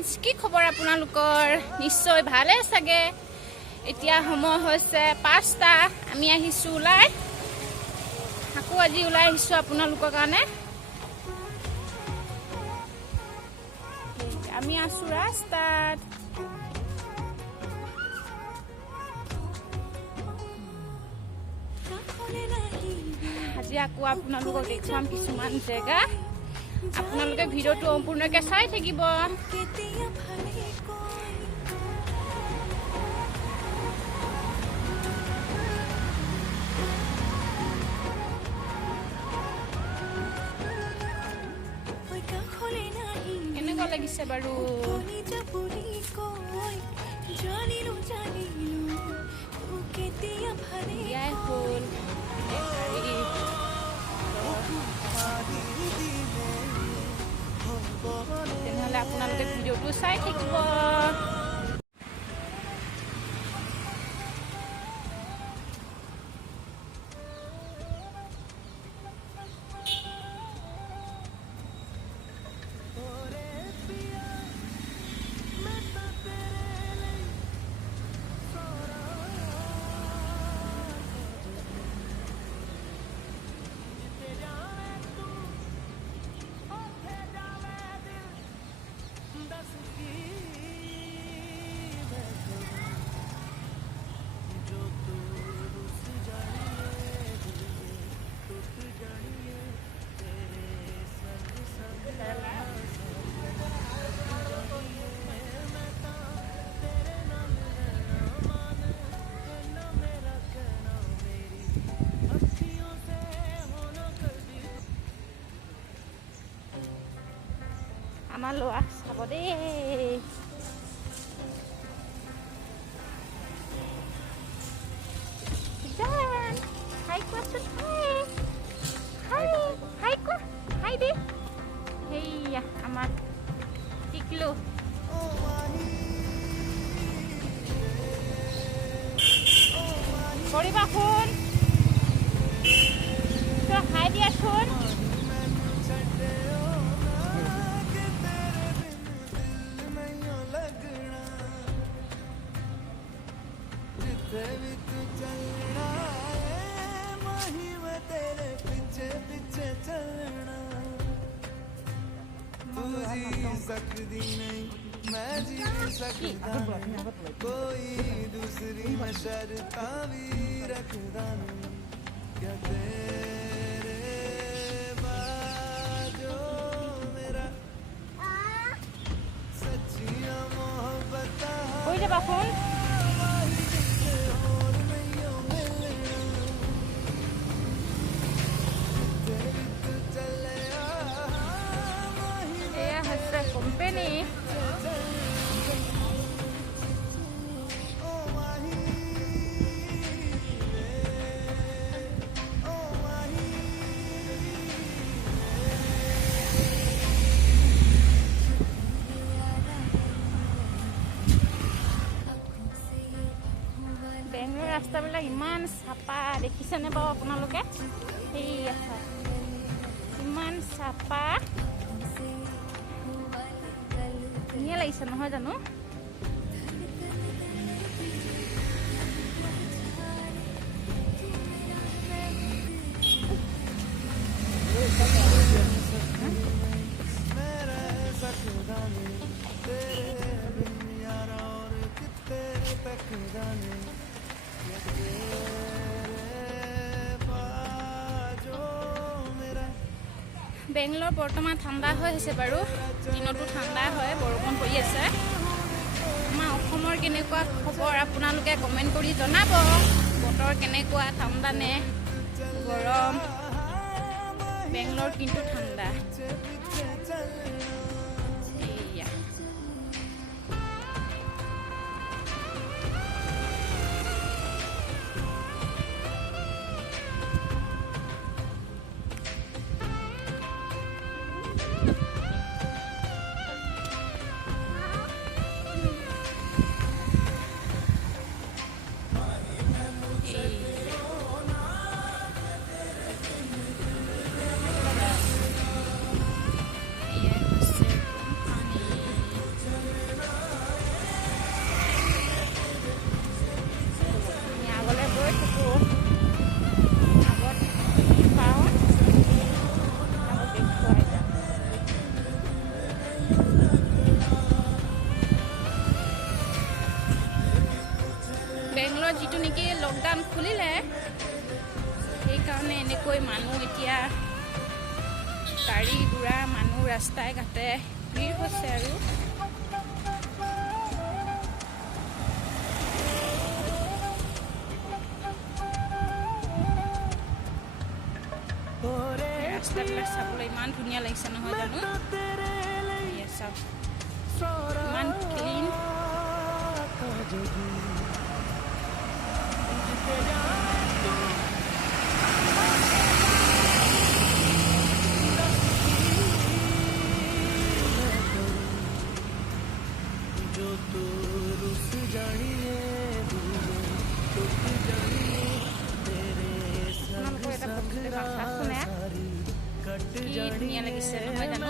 Friends, কি খবৰ আপোনালোকৰ? নিশ্চয় ভালে চাগে। এতিয়া সময় হৈছে 5টা। আমি আহিছোঁ ওলাই, আকৌ আজি ওলাই আহিছোঁ আপোনালোকৰ কাৰণে। আমি আছোঁ ৰাস্তাত। আজি আকৌ আপোনালোকক দেখুৱাম কিছুমান জেগা। আপোনালোকে ভিডিঅ'টো সম্পূৰ্ণকৈ চাই থাকিব। কেনেকুৱা লাগিছে বাৰু? দিয়াই হ'ল তেনেহ'লে আপোনালোকে ভিডিঅ'টো চাই থাকিব। আমাৰ ল'ৰা চাব দেই। হাই কোৱাচোন, হাই কোৱা, হাই দে। সেইয়া আমাৰ টিকলু। কৰিবা শুন, হাই দিয়াচোন। सकती नहीं मैं जी सकता कोई दूसरी मैं शर्ता भी रखता नहीं क्या तेरे बाजो मेरा सच्चिया मोहब्बत हो जा बाफोन company. বেংগলোৰ ৰাস্তাবিলাক ইমান চাফা দেখিছেনে বাৰু আপোনালোকে? সেই আছে ইমান চাফা, ধুনীয়া লাগিছে নহয় জানো? বেংগলোৰ বৰ্তমান ঠাণ্ডা হৈ আছে বাৰু, দিনতো ঠাণ্ডা হয়, বৰষুণ পৰি আছে। আমাৰ অসমৰ কেনেকুৱা খবৰ আপোনালোকে কমেণ্ট কৰি জনাব। বতৰ কেনেকুৱা, ঠাণ্ডা নে গৰম? বেংগলোৰ কিন্তু ঠাণ্ডা। যিটো নেকি লকডাউন খুলিলে সেইকাৰণে এনেকৈ মানুহ এতিয়া গাড়ী ঘোঁৰা মানুহ ৰাস্তাই ঘাটে ভিৰ হৈছে আৰু ৰাস্তাবিলাক চাবলৈ ইমান ধুনীয়া লাগিছে নহয় জানো চাওক ইমান ক্লিন ধুনীয়া লাগিছে নহয় জানো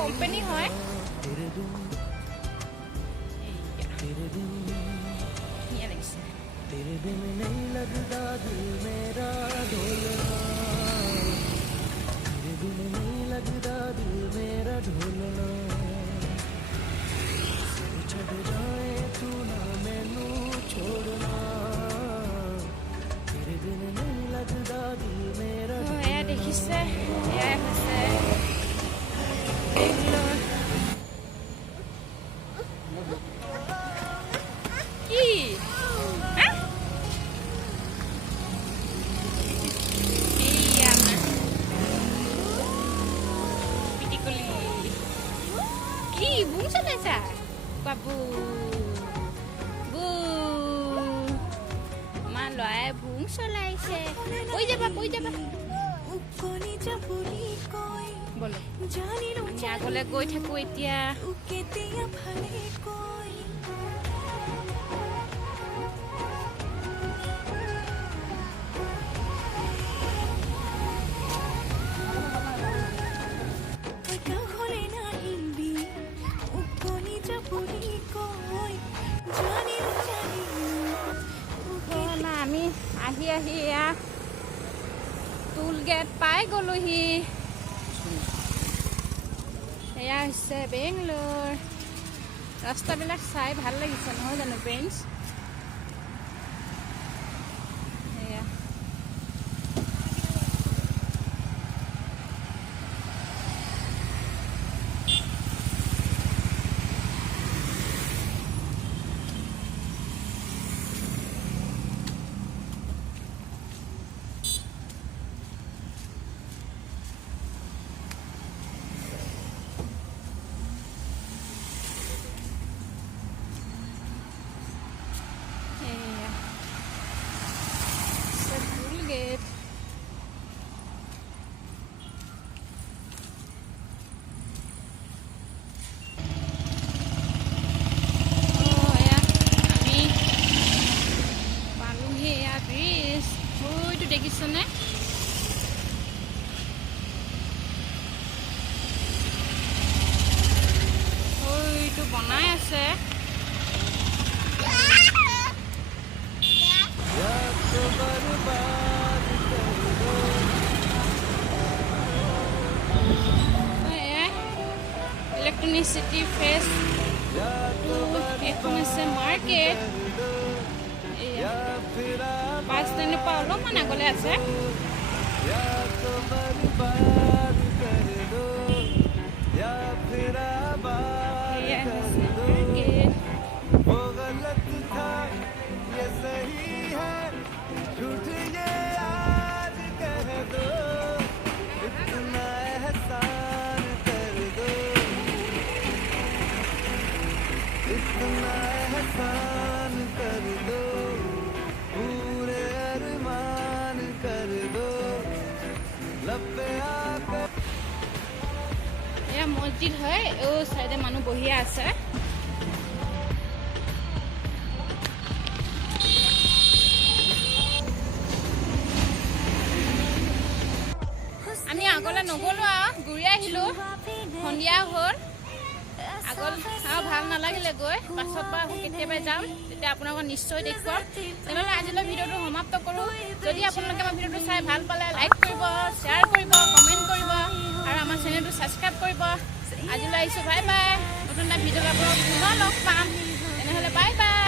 কোম্পানী হয় ধুনীয়া লাগিছে এয়া দেখিছে এয়াই হৈছে কি কি বুম চলাইছা বাবু আমাৰ ল'ৰাই বুম চলাইছে কৈ যাবা বলো আগলৈ গৈ থাকো এতিয়া আমি আহি এয়া টুল গেট পাই গ'লোহি এয়া হৈছে বেংলোৰ ৰাস্তাবিলাক চাই ভাল লাগিছে নহয় জানো ফ্ৰেণ্ডছ এয়া দেখিছনে ওইটো বনাই আছে ইলেক্ট্ৰনিচিটি ফেচ এখন আছে মাৰ্কেট 5 দিনৰ পৰা অলপমান আগলৈ আছে এয়া মছজিদ হয় ও সাইডে মানুহ বহিয়া আছে আমি আগলৈ নগলো ঘূৰি আহিলো সন্ধিয়া হ'ল আগত আৰু ভাল নালাগিলে গৈ পাছত বা কেতিয়াবা যাম তেতিয়া আপোনালোকক নিশ্চয় দেখুৱাম তেনেহ'লে আজিলৈ ভিডিঅ'টো সমাপ্ত কৰোঁ যদি আপোনালোকে আমাৰ ভিডিঅ'টো চাই ভাল পালে লাইক কৰিব শ্বেয়াৰ কৰিব কমেণ্ট কৰিব আৰু আমাৰ চেনেলটো ছাবস্ক্ৰাইব কৰিব আজিলৈ আহিছোঁ বাই বাই নতুন এটা ভিডিঅ'ত আপোনালোকক পুনৰ লগ পাম তেনেহ'লে বাই বাই